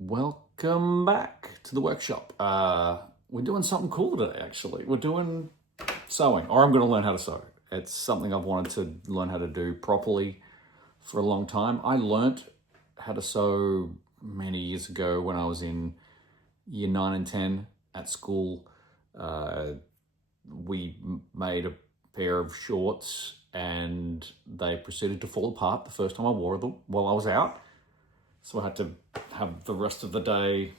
Welcome back to the workshop. We're doing something cool today, actually. We're doing sewing, or I'm going to learn how to sew. It's something I've wanted to learn how to do properly for a long time. I learnt how to sew many years ago when I was in year 9 and 10 at school. We made a pair of shorts and they proceeded to fall apart the first time I wore them while I was out. So I had to have the rest of the day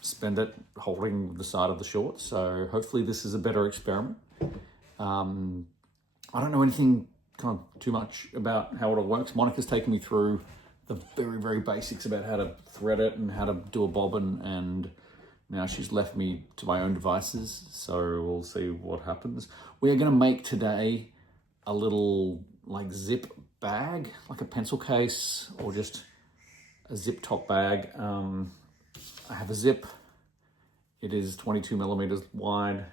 spend it holding the side of the shorts. So hopefully this is a better experiment. I don't know anything kind of too much about how it all works. Monica's taken me through the very, very basics about how to thread it and how to do a bobbin, and now she's left me to my own devices. So we'll see what happens. We are going to make today a little like zip bag, like a pencil case or just a zip top bag. I have a zip. It is 22 millimeters wide.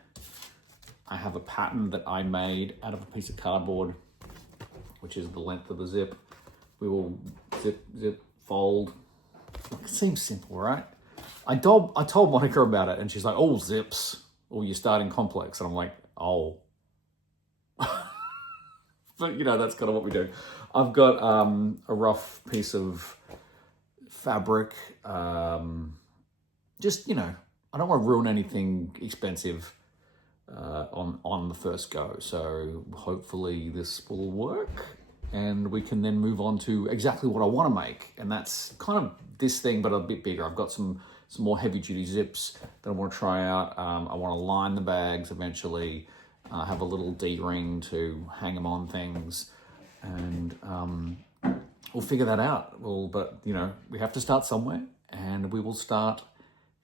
I have a pattern that I made out of a piece of cardboard, which is the length of the zip. We will zip, fold. It seems simple, right? I told Monica about it and she's like, oh, zips. Oh, you're starting complex. And I'm like, oh. But you know, that's kind of what we do. I've got a rough piece of fabric. Just, you know, I don't want to ruin anything expensive on the first go. So hopefully this will work and we can then move on to exactly what I want to make. And that's kind of this thing, but a bit bigger. I've got some more heavy duty zips that I want to try out. I want to line the bags eventually, have a little D-ring to hang them on things, and we'll figure that out. But you know, we have to start somewhere, and we will start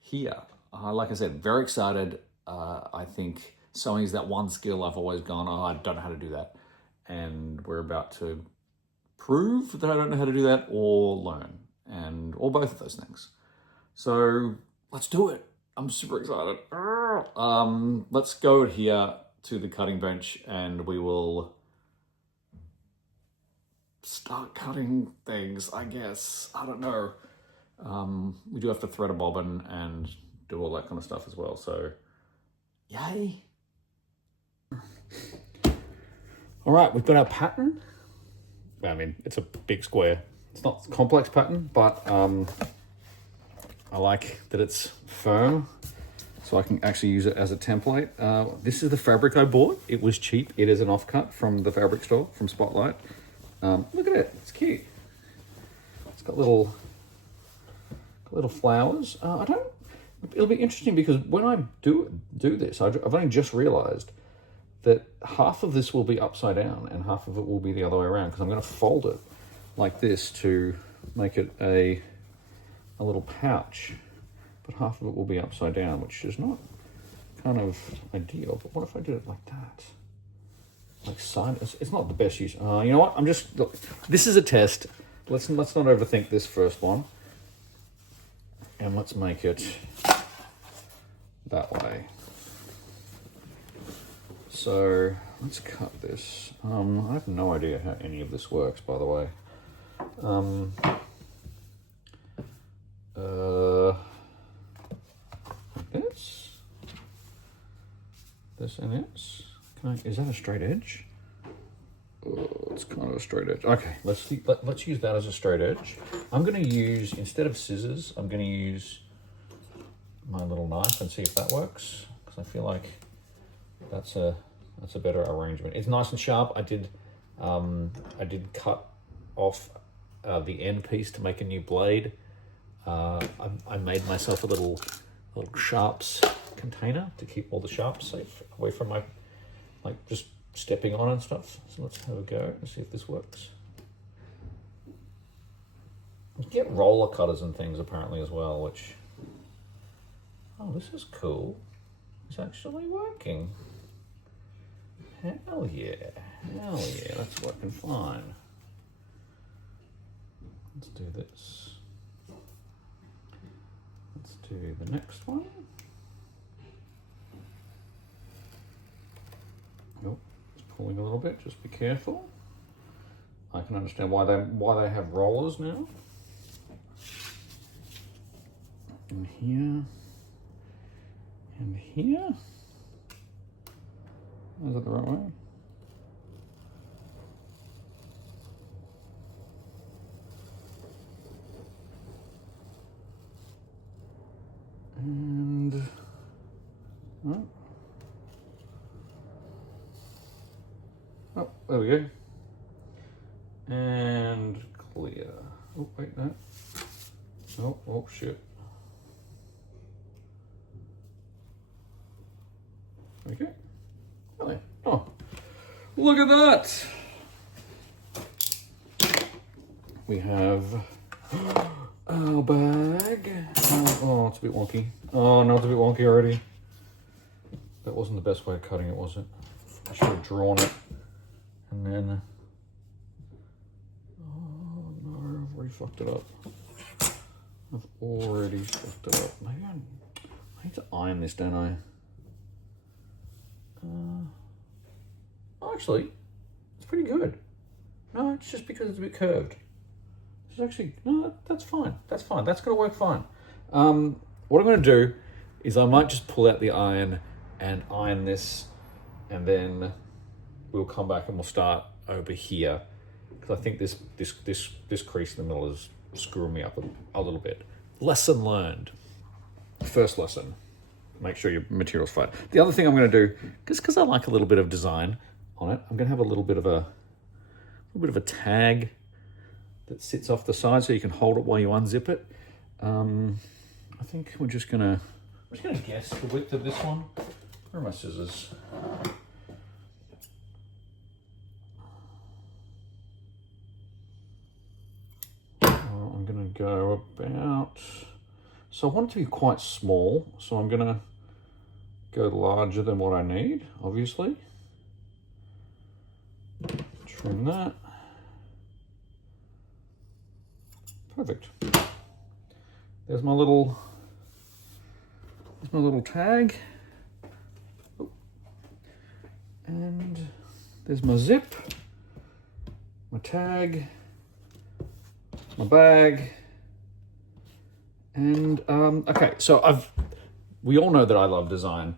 here. Like I said, very excited. I think sewing is that one skill I've always gone, oh, I don't know how to do that. And we're about to prove that I don't know how to do that or learn, or both of those things. So let's do it. I'm super excited. Let's go here to the cutting bench and we will start cutting things, I guess. I don't know. We do have to thread a bobbin and do all that kind of stuff as well. So, yay. All right, we've got our pattern. I mean, it's a big square. It's not a complex pattern, but I like that it's firm, so I can actually use it as a template. This is the fabric I bought. It was cheap. It is an offcut from the fabric store, from Spotlight. Look at it, it's cute. It's got little flowers. It'll be interesting because when I do this, I've only just realized that half of this will be upside down and half of it will be the other way around, because I'm going to fold it like this to make it a little pouch, but half of it will be upside down, which is not kind of ideal. But what if I did it like that? Like side, it's not the best use. You know what? Look, this is a test. Let's not overthink this first one. And let's make it that way. So let's cut this. I have no idea how any of this works, by the way. Like this and this. Is that a straight edge? Oh, it's kind of a straight edge. Okay, let's use that as a straight edge. I'm going to use, instead of scissors, I'm going to use my little knife and see if that works, because I feel like that's a better arrangement. It's nice and sharp. I did cut off the end piece to make a new blade. I made myself a little sharps container to keep all the sharps safe away from my, like, just stepping on and stuff. So let's have a go and see if this works. You can get roller cutters and things apparently as well, which, oh, this is cool. It's actually working. Hell yeah, that's working fine. Let's do this. Let's do the next one. Oh, it's pulling a little bit, just be careful. I can understand why they have rollers now. And here. And here. Is that the right way? And oh, there we go. And clear. Oh, wait, no. Oh, shit. Okay. Oh, look at that. We have our bag. Oh, it's a bit wonky. Oh, no, it's a bit wonky already. That wasn't the best way of cutting it, was it? I should have drawn it. And then... Oh, no, I've already fucked it up. I've already fucked it up. Maybe I need to iron this, don't I? Oh, actually, it's pretty good. No, it's just because it's a bit curved. It's actually, no, that's fine. That's fine. That's going to work fine. What I'm going to do is I might just pull out the iron and iron this, and then we'll come back and we'll start over here, because I think this crease in the middle is screwing me up a little bit. Lesson learned. First lesson. Make sure your material's fine. The other thing I'm going to do, because I like a little bit of design on it, I'm going to have a little bit of a tag that sits off the side so you can hold it while you unzip it. I think I'm just gonna guess the width of this one. Where are my scissors? I'm gonna go about, so I want it to be quite small, so I'm gonna go larger than what I need, obviously. Trim that. Perfect. There's my little tag. Oh. And there's my zip, my tag, my bag. And okay, so we all know that I love design.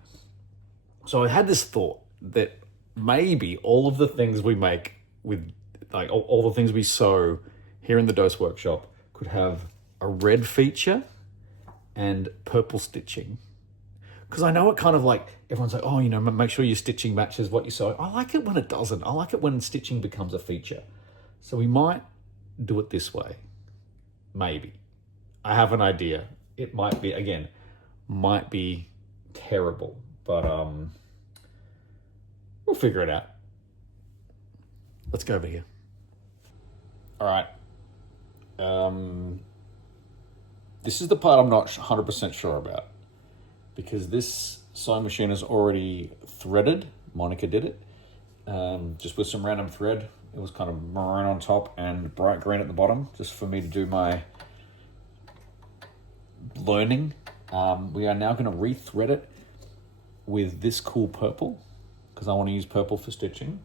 So I had this thought that maybe all of the things we make with, like all the things we sew here in the DoSE workshop could have a red feature and purple stitching. Because I know it kind of like, everyone's like, oh, you know, make sure your stitching matches what you sew. I like it when it doesn't. I like it when stitching becomes a feature. So we might do it this way. Maybe. I have an idea. It might be, again, might be terrible, but we'll figure it out. Let's go over here. All right. This is the part I'm not 100% sure about, because this sewing machine is already threaded. Monica did it, just with some random thread. It was kind of maroon on top and bright green at the bottom, just for me to do my learning. We are now going to rethread it with this cool purple, because I want to use purple for stitching,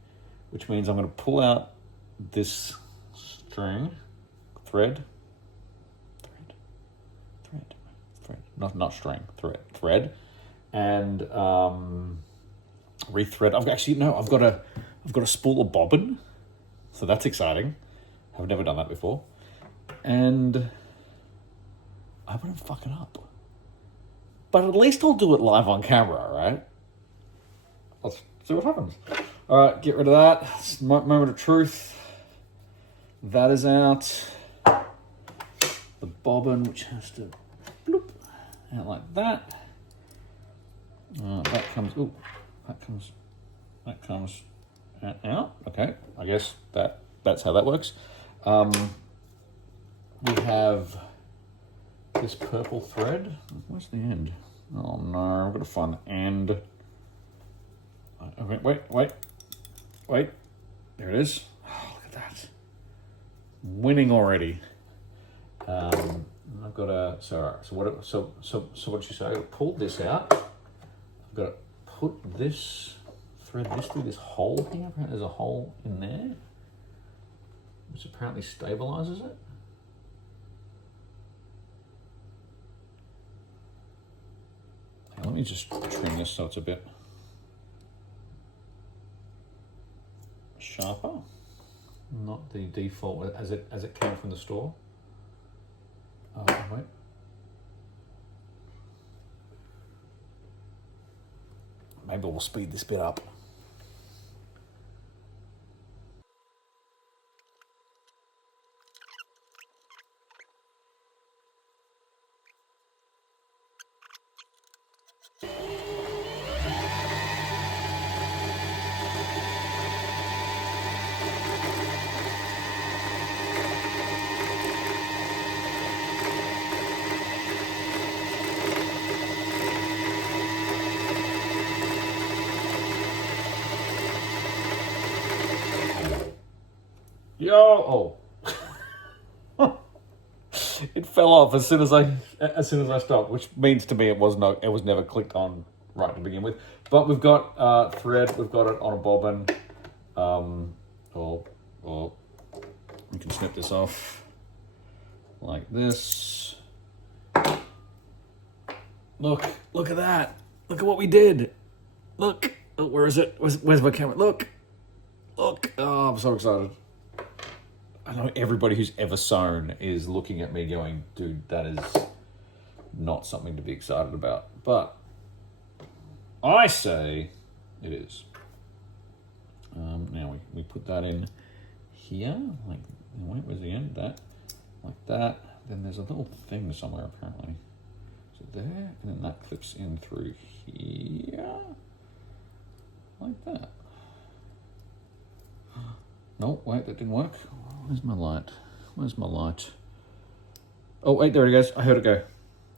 which means I'm going to pull out this string, thread, not string, thread, and rethread. I've got a spool of bobbin, so that's exciting. I've never done that before, and I wouldn't fuck it up. But at least I'll do it live on camera, right? Let's see what happens. All right, get rid of that. It's moment of truth. That is out. The bobbin, which has to bloop out like that. That comes out. Okay, I guess that's how that works. We have this purple thread. Where's the end? Oh no, I've got to find the end. Okay, wait. There it is. Oh, look at that. Winning already. I've got a, so what did you say? I pulled this out. I've got to put this, thread this through this hole here. Apparently there's a hole in there, which apparently stabilizes it. me just trim this so it's a bit sharper. Not the default as it came from the store. Wait. Maybe we'll speed this bit up. Yo! Oh. It fell off as soon as I stopped, which means to me it was never clicked on right to begin with. But we've got thread, we've got it on a bobbin. We can snip this off like this. Look at that. Look at what we did. Look. Oh, where is it? Where's my camera? Look. Oh, I'm so excited. I know everybody who's ever sewn is looking at me going, dude, that is not something to be excited about. But I say it is. Now we put that in here, like, wait, where's the end? That, like that. Then there's a little thing somewhere apparently. So there, and then that clips in through here, like that. No, wait, that didn't work. Where's my light? Where's my light? Oh, wait, there it goes. I heard it go.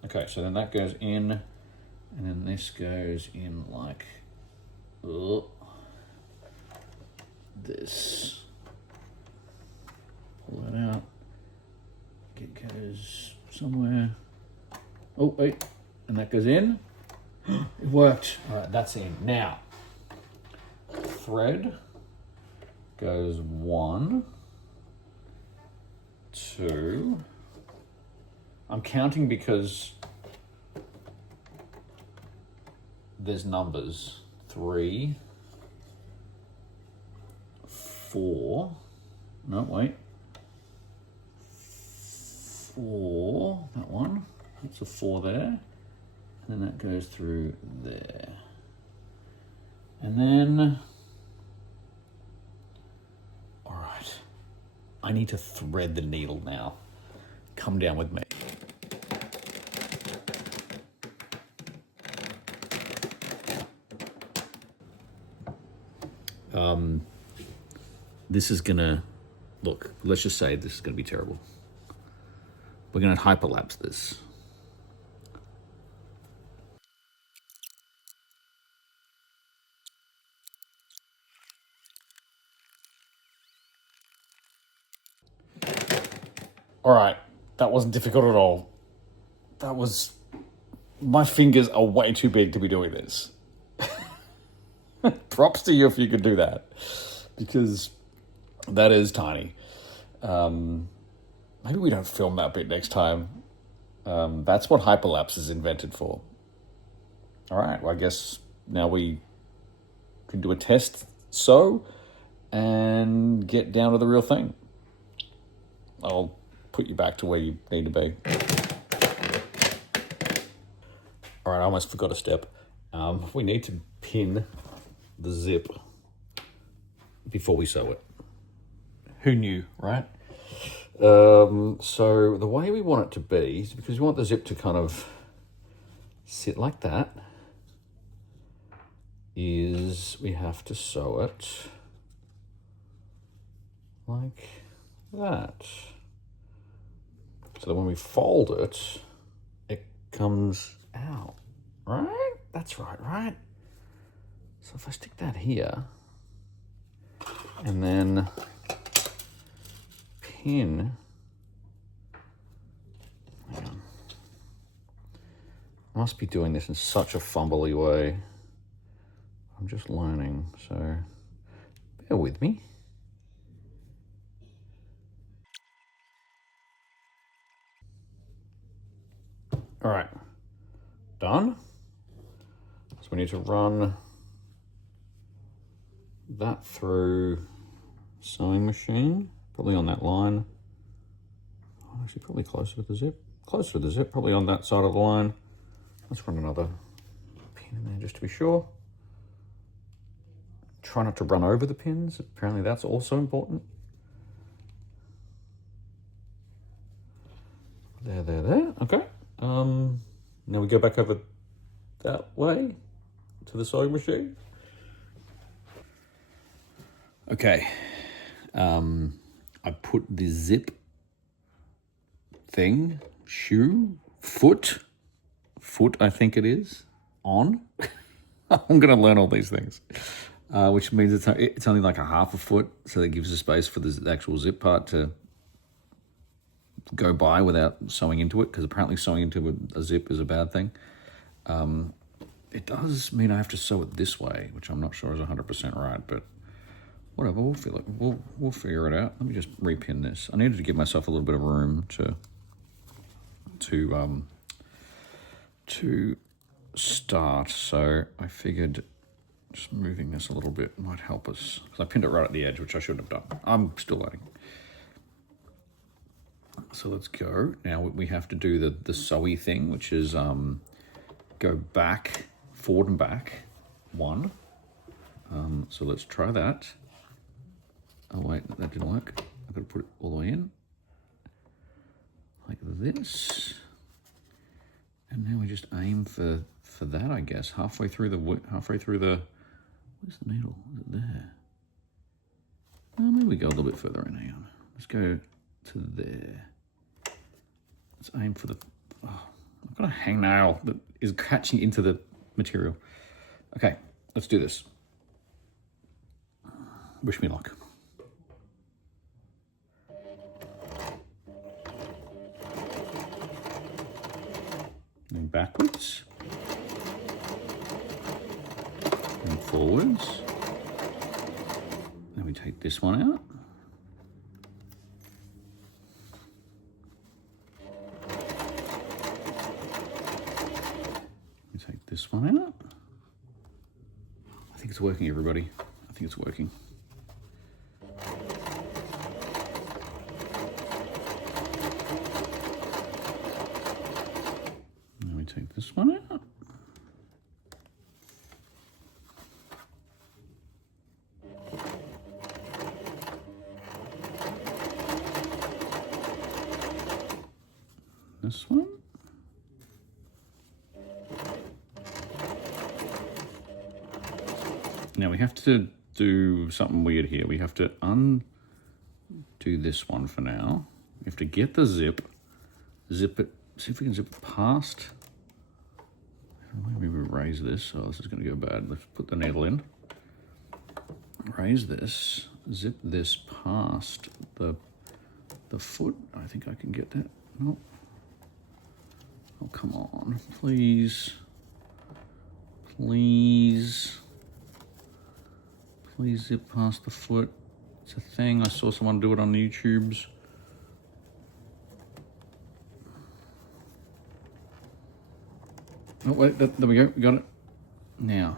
Okay, so then that goes in, and then this goes in like this. Pull that out. It goes somewhere. Oh, wait, and that goes in. It worked. All right, that's in. Now, thread goes 1, 2. I'm counting because there's numbers. 3, 4. No, wait. 4. That one. That's a 4 there. And then that goes through there. And then, all right, I need to thread the needle now. Come down with me. This is gonna, look, let's just say this is gonna be terrible. We're gonna hyperlapse this. All right, that wasn't difficult at all. My fingers are way too big to be doing this. Props to you if you could do that, because that is tiny. Maybe we don't film that bit next time. That's what hyperlapse is invented for. All right, well, I guess now we can do a test sew and get down to the real thing. I'll put you back to where you need to be. All right, I almost forgot a step. We need to pin the zip before we sew it. Who knew, right? So the way we want it to be is because we want the zip to kind of sit like that, is we have to sew it like that. So that when we fold it, it comes out, right? That's right, right? So if I stick that here, and then pin, hang on. I must be doing this in such a fumbly way. I'm just learning, so bear with me. All right, done. we need to run that through sewing machine, probably on that line. Oh, actually, probably closer to the zip. Closer to the zip, probably on that side of the line. Let's run another pin in there just to be sure. Try not to run over the pins. Apparently that's also important. There. Okay. Now we go back over that way to the sewing machine. Okay. I put the zip thing, foot, I think it is, on. I'm going to learn all these things, which means it's only like a half a foot, so that gives us space for the actual zip part to go by without sewing into it, because apparently sewing into a zip is a bad thing. It does mean I have to sew it this way, which I'm not sure is 100% right, but whatever, we'll figure it out. Let me just repin this. I needed to give myself a little bit of room to start, so I figured just moving this a little bit might help us, because I pinned it right at the edge, which I shouldn't have done. I'm still learning. So let's go. Now we have to do the sewy thing, which is go back, forward and back, one. So let's try that. Oh wait, that didn't work. I've got to put it all the way in, like this. And now we just aim for that, I guess. Halfway through the, where's the needle? Is it there? Oh, maybe we go a little bit further in. Hang on. Let's go to there. Let's aim for the, I've got a hangnail that is catching into the material. Okay, let's do this. Wish me luck. And backwards. And forwards. Then we take this one out. We take this one out. I think it's working, everybody. I think it's working. Take this one out. This one. Now we have to do something weird here. We have to undo this one for now. We have to get the zip it, see if we can zip it past. Maybe we raise this. Oh, this is going to go bad. Let's put the needle in. Raise this. Zip this past the foot. I think I can get that. No. Oh, come on. Please. Please. Please zip past the foot. It's a thing. I saw someone do it on the YouTubes. Oh, wait, there we go, we got it. Now,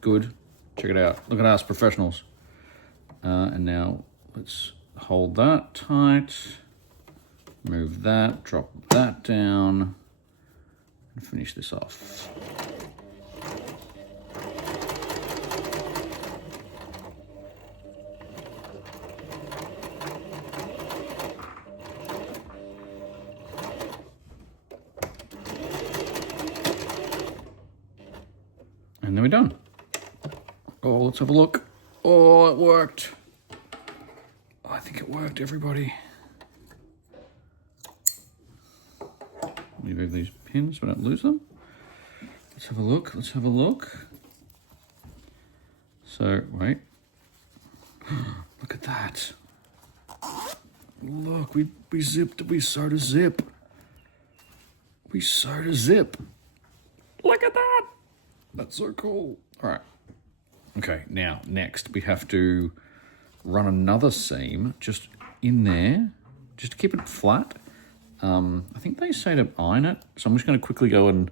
good, check it out. Look at us, professionals. And now let's hold that tight, move that, drop that down, and finish this off. And then we're done. Oh, let's have a look. Oh, it worked. I think it worked, everybody. Let me move these pins so I don't lose them. Let's have a look. Let's have a look. So, wait. Look at that. Look, we sewed a zip. We sewed a zip. Look at that. That's so cool. All right. Okay, now, next, we have to run another seam just in there, just to keep it flat. I think they say to iron it, so I'm just going to quickly go and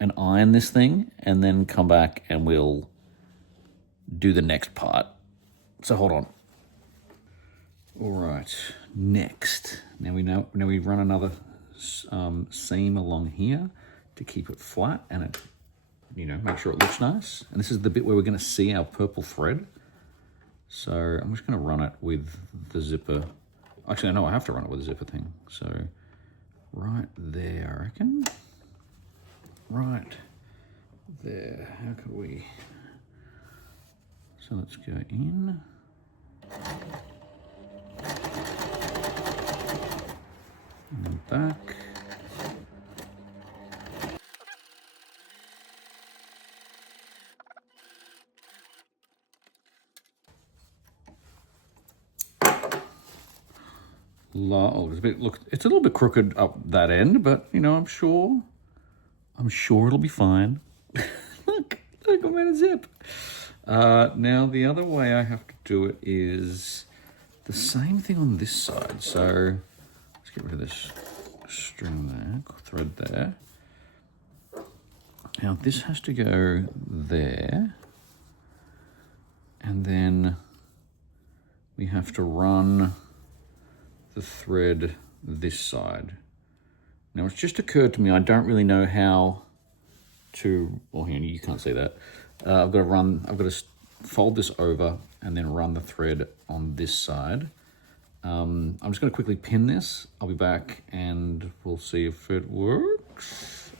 and iron this thing and then come back and we'll do the next part. So hold on. All right, next. Now we run another seam along here to keep it flat and it, make sure it looks nice. And this is the bit where we're going to see our purple thread. So I'm just going to run it with the zipper. Actually, no, I have to run it with the zipper thing. So right there, I reckon. Right there. How could we? So let's go in. And then back. Oh, it's a little bit crooked up that end, but I'm sure it'll be fine. look, I made a zip. Now the other way I have to do it is the same thing on this side. So let's get rid of this string there, thread there. Now this has to go there, and then we have to run the thread this side. Now it's just occurred to me I don't really know how to, well, here, you can't see that. I've got to fold this over and then run the thread on this side. I'm just going to quickly pin this. I'll be back and we'll see if it works.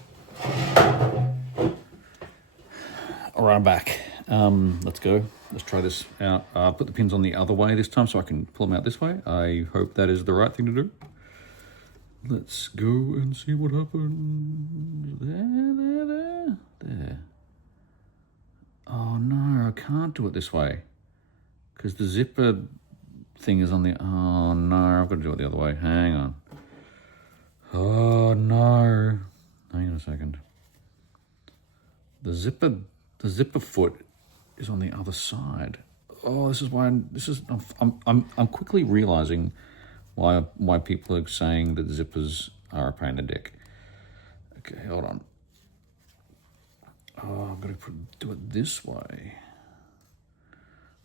All right, I'm back. Let's go. Let's try this out. Put the pins on the other way this time so I can pull them out this way. I hope that is the right thing to do. Let's go and see what happens. There. Oh no, I can't do it this way because the zipper thing is on the, oh no, I've got to do it the other way. Hang on. Oh no. Hang on a second. The zipper foot is on the other side. Oh, this is why I'm quickly realizing why people are saying that zippers are a pain in the dick. Okay, hold on. Oh, I'm gonna do it this way.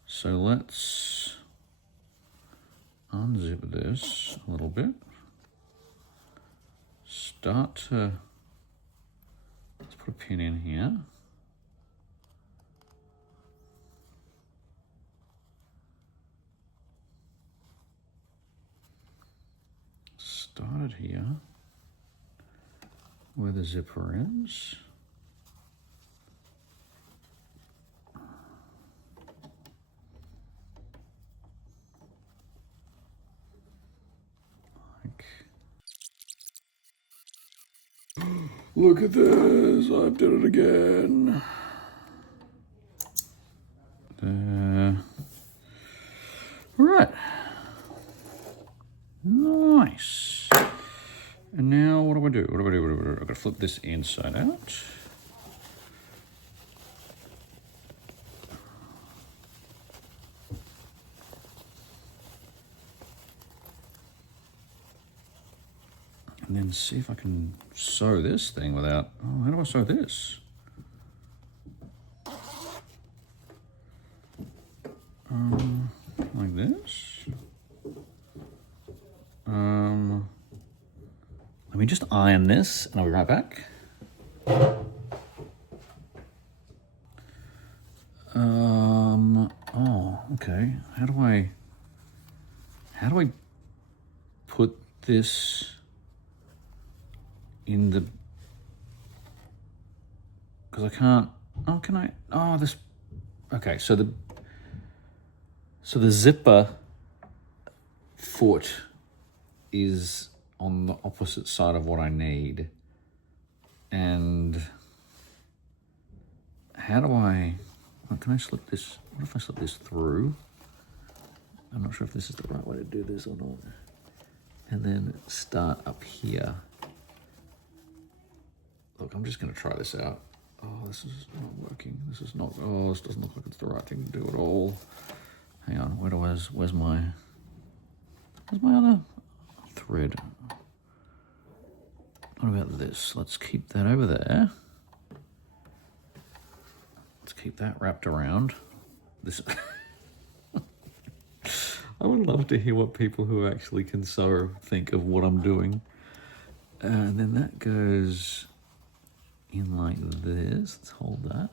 So let's unzip this a little bit. Let's put a pin in here. Start it here where the zipper ends. Look at this, I've done it again. There. Right. Nice. And now what do I do? I've got to flip this inside out. And then see if I can sew this thing without, oh, how do I sew this? Like this. Let me just iron this and I'll be right back. Oh, okay. How do I put this in the, because I can't, oh, can I, oh, this, okay, so the zipper foot is on the opposite side of what I need. And how do I, well, can I slip this, what if I slip this through? I'm not sure if this is the right way to do this or not. And then start up here. Look, I'm just gonna try this out. Oh, this is not working. This is not, oh, this doesn't look like it's the right thing to do at all. Hang on, where's my other thread? What about this? Let's keep that over there. keep that wrapped around. This. I would love to hear what people who actually can sew think of what I'm doing. And then that goes in like this. Let's hold that.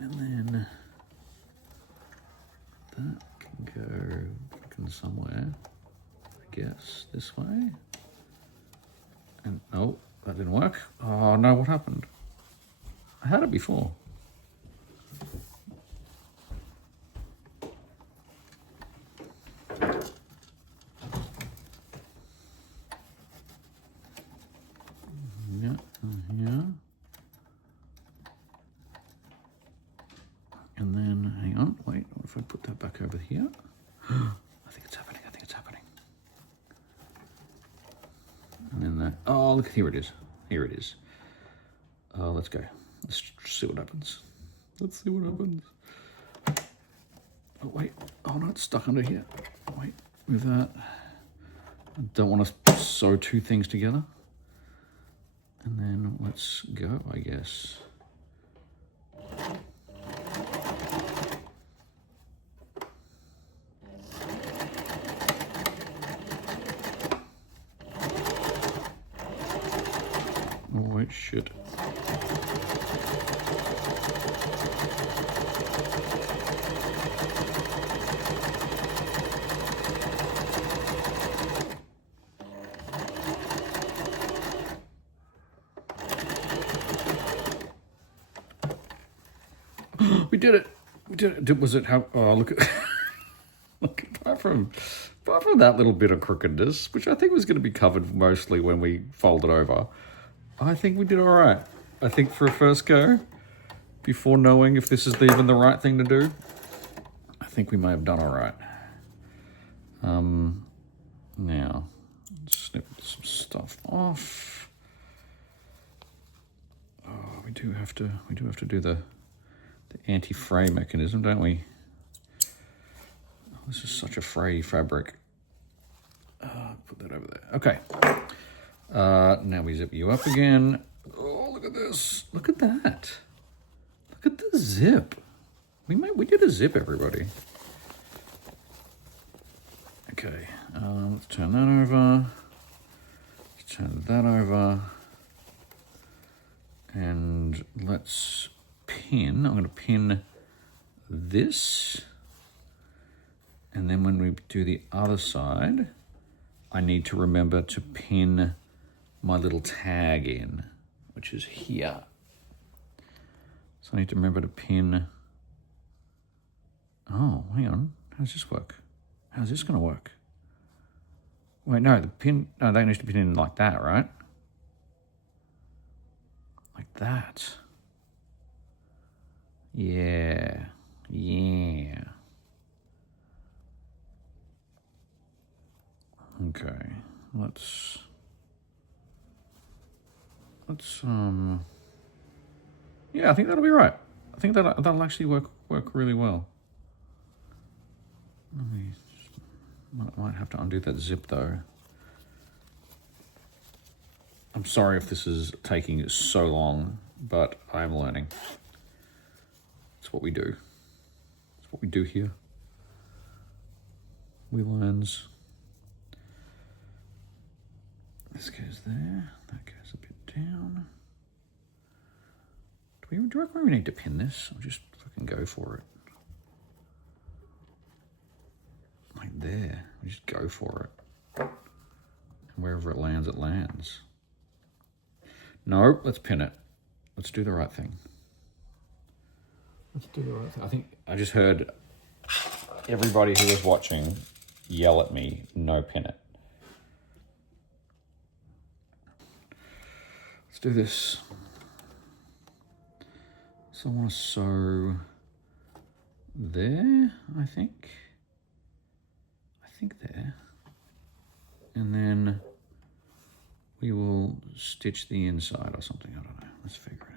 And then that can go fucking somewhere, I guess, this way. And oh, that didn't work. Oh no, what happened? I had it before. Yeah, yeah. And then, hang on, wait, what if I put that back over here? I think it's happening, I think it's happening. And then that, oh, look, here it is. Here it is. Let's go. Let's see what happens. Let's see what happens. Oh, wait. Oh, no, it's stuck under here. Wait, move that. I don't want to sew two things together. And then let's go, I guess. Oh, wait, shit. We did it. We did it. Was it how? Oh, look at look. Apart from that little bit of crookedness, which I think was going to be covered mostly when we folded over, I think we did all right. I think for a first go, before knowing if this is even the right thing to do, I think we may have done all right. Now, snip some stuff off. Oh, we do have to do the anti-fray mechanism, don't we? Oh, this is such a fray fabric. Put that over there. Okay. Now we zip you up again. Oh, look at this. Look at that. Look at the zip. We did a zip, everybody. Okay. Let's turn that over. Let's turn that over. And let's pin. I'm going to pin this. And then when we do the other side, I need to remember to pin my little tag in, which is here. So I need to remember to pin. Oh, hang on. How does this work? How's this going to work? Wait, no, the pin. No, they need to pin in like that, right? Like that. Yeah. Yeah. Okay. Let's yeah, I think that'll be right. I think that'll actually work really well. Might have to undo that zip though. I'm sorry if this is taking so long, but I'm learning. It's what we do. It's what we do here. We learns. This goes there. That goes a bit down. Do you reckon we need to pin this? I'll just fucking go for it. Like there. We just go for it. And wherever it lands, it lands. No, let's pin it. Let's do the right thing. Let's do the right thing. I think I just heard everybody who was watching yell at me, no, pin it. Let's do this. So I want to sew there, I think. There. And then we will stitch the inside or something. I don't know. Let's figure it out.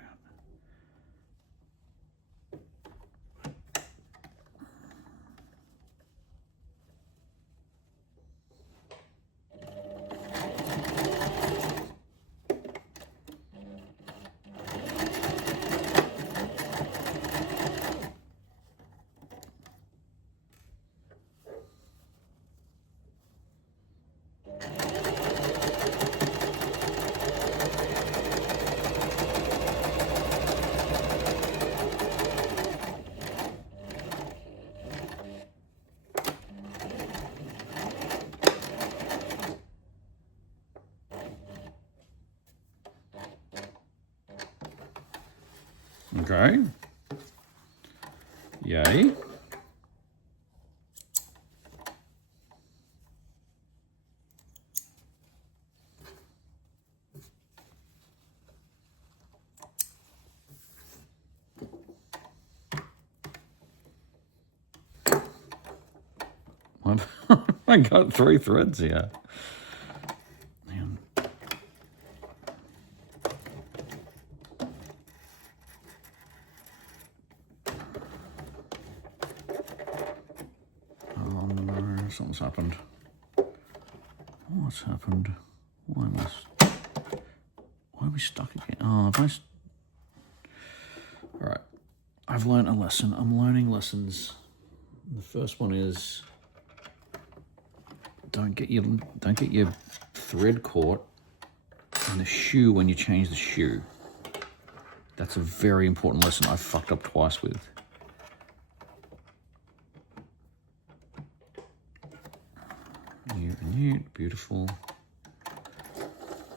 Okay. Yay. I got 3 threads here. Man. Oh no, something's happened. What's happened? Why are we stuck again? Oh, have all right. I've learned a lesson. I'm learning lessons. The first one is don't get your thread caught in the shoe when you change the shoe. That's a very important lesson I've fucked up twice with. Newt, beautiful.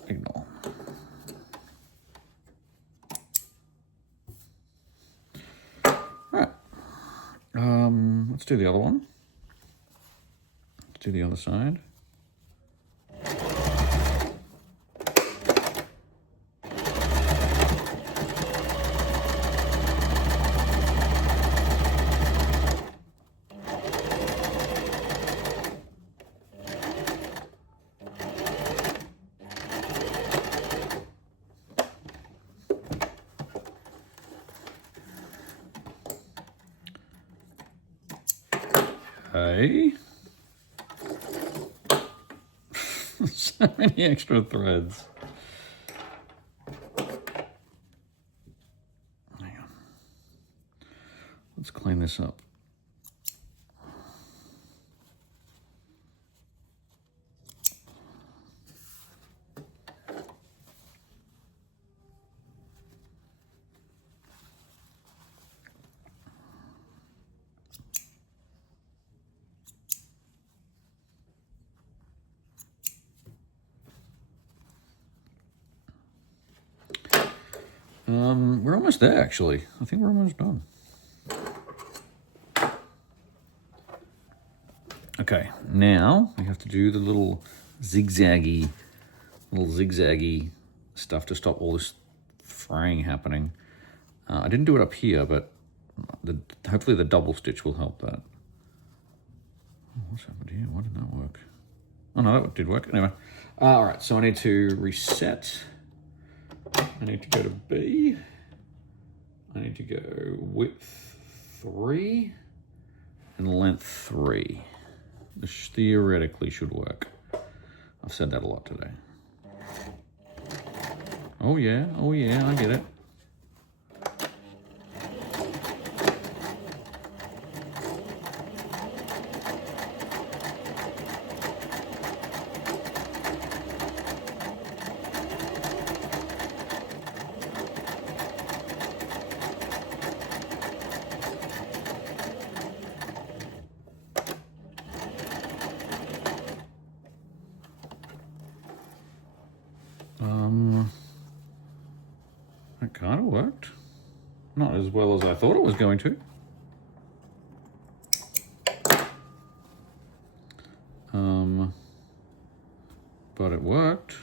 Ignore. All right. Let's do the other one. Let's do the other side. Okay. So many extra threads. Hang on. Let's clean this up. We're almost there, actually. I think we're almost done. Okay, now we have to do the little zigzaggy stuff to stop all this fraying happening. I didn't do it up here, but hopefully the double stitch will help that. Oh, what's happened here? Why didn't that work? Oh no, that did work. Anyway, all right, so I need to reset. I need to go to B. I need to go width 3 and length 3. This theoretically should work. I've said that a lot today. Oh yeah, I get it. That kind of worked. Not as well as I thought it was going to. But it worked.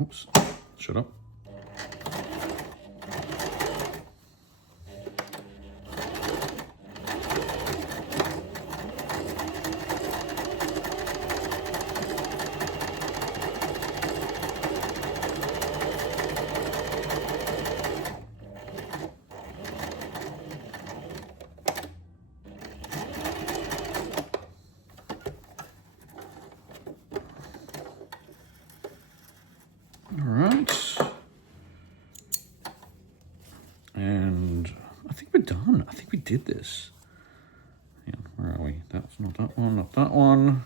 Oops, shut up. All right. And I think we're done. I think we did this. Yeah, where are we? That's not that one, not that one.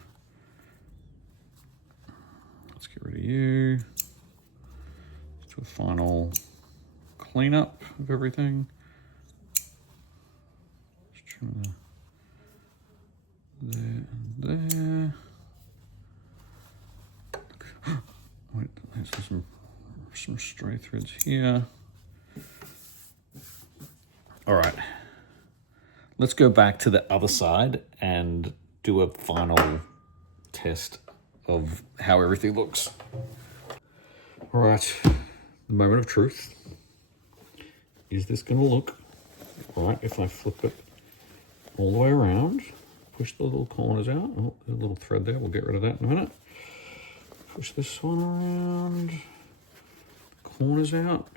Let's get rid of you. Let's do a final cleanup of everything. Let's trim there and there. so some stray threads here. All right, let's go back to the other side and do a final test of how everything looks. All right, the moment of truth. Is this gonna look right if I flip it all the way around? Push the little corners out. Oh, there's a little thread there. We'll get rid of that in a minute. Push this one around. Corners out.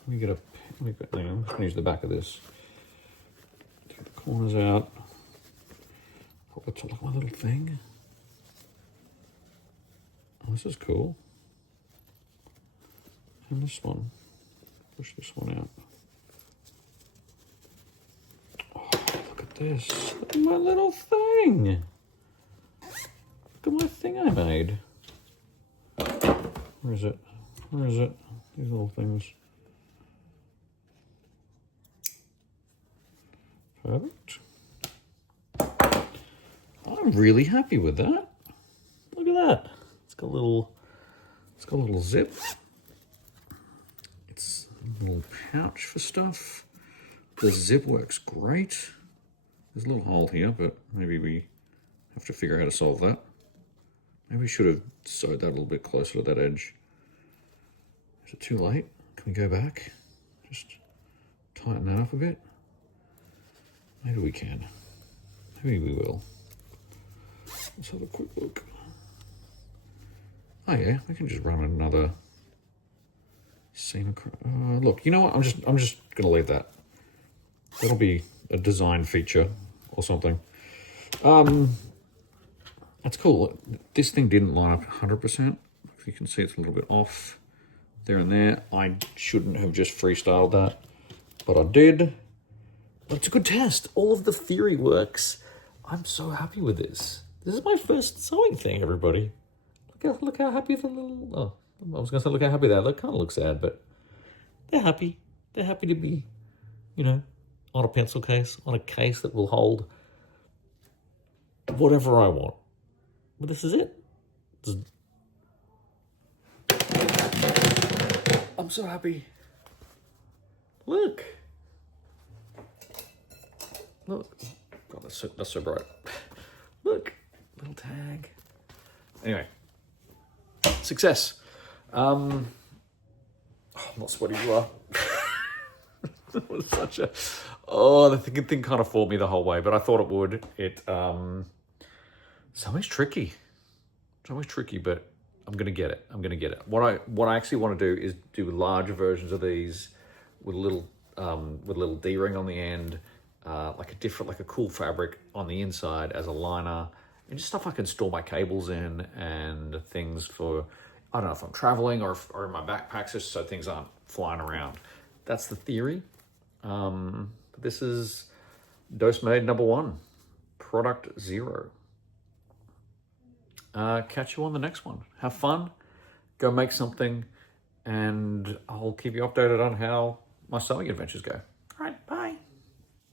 Let me get a. I'm just gonna use the back of this. Take the corners out. Pop it to like my little thing. Oh, this is cool. And this one. Push this one out. Oh, look at this. Look at my little thing. Look at my thing I made. Where is it? Where is it? These little things. Perfect. I'm really happy with that. Look at that. It's got a little zip. It's a little pouch for stuff. The zip works great. There's a little hole here, but maybe we have to figure out how to solve that. Maybe we should have sewed that a little bit closer to that edge. Is it too late? Can we go back? Just tighten that up a bit? Maybe we can. Maybe we will. Let's have a quick look. Oh yeah, we can just run another seam across. Look, you know what? I'm just gonna leave that. That'll be a design feature or something. That's cool. This thing didn't line up 100%. If you can see, it's a little bit off there and there. I shouldn't have just freestyled that, but I did. But it's a good test. All of the theory works. I'm so happy with this. This is my first sewing thing, everybody. Look how happy the little... Oh, I was going to say look how happy they are. They kind of look sad, but they're happy. They're happy to be, you know, on a pencil case, on a case that will hold whatever I want. But this is it. I'm so happy. Look. Look. God, that's so bright. Look. Little tag. Anyway. Success. I'm not sweaty, you are. That was such a... Oh, the thing kind of fought me the whole way, but I thought it would. It's always tricky. It's always tricky, but I'm gonna get it. I'm gonna get it. What I actually want to do is do larger versions of these with a little D-ring on the end, like a cool fabric on the inside as a liner, and just stuff I can store my cables in and things for, I don't know, if I'm traveling or in my backpacks, just so things aren't flying around. That's the theory. This is DoSE Made #1, product 0. Catch you on the next one. Have fun, go make something, and I'll keep you updated on how my sewing adventures go.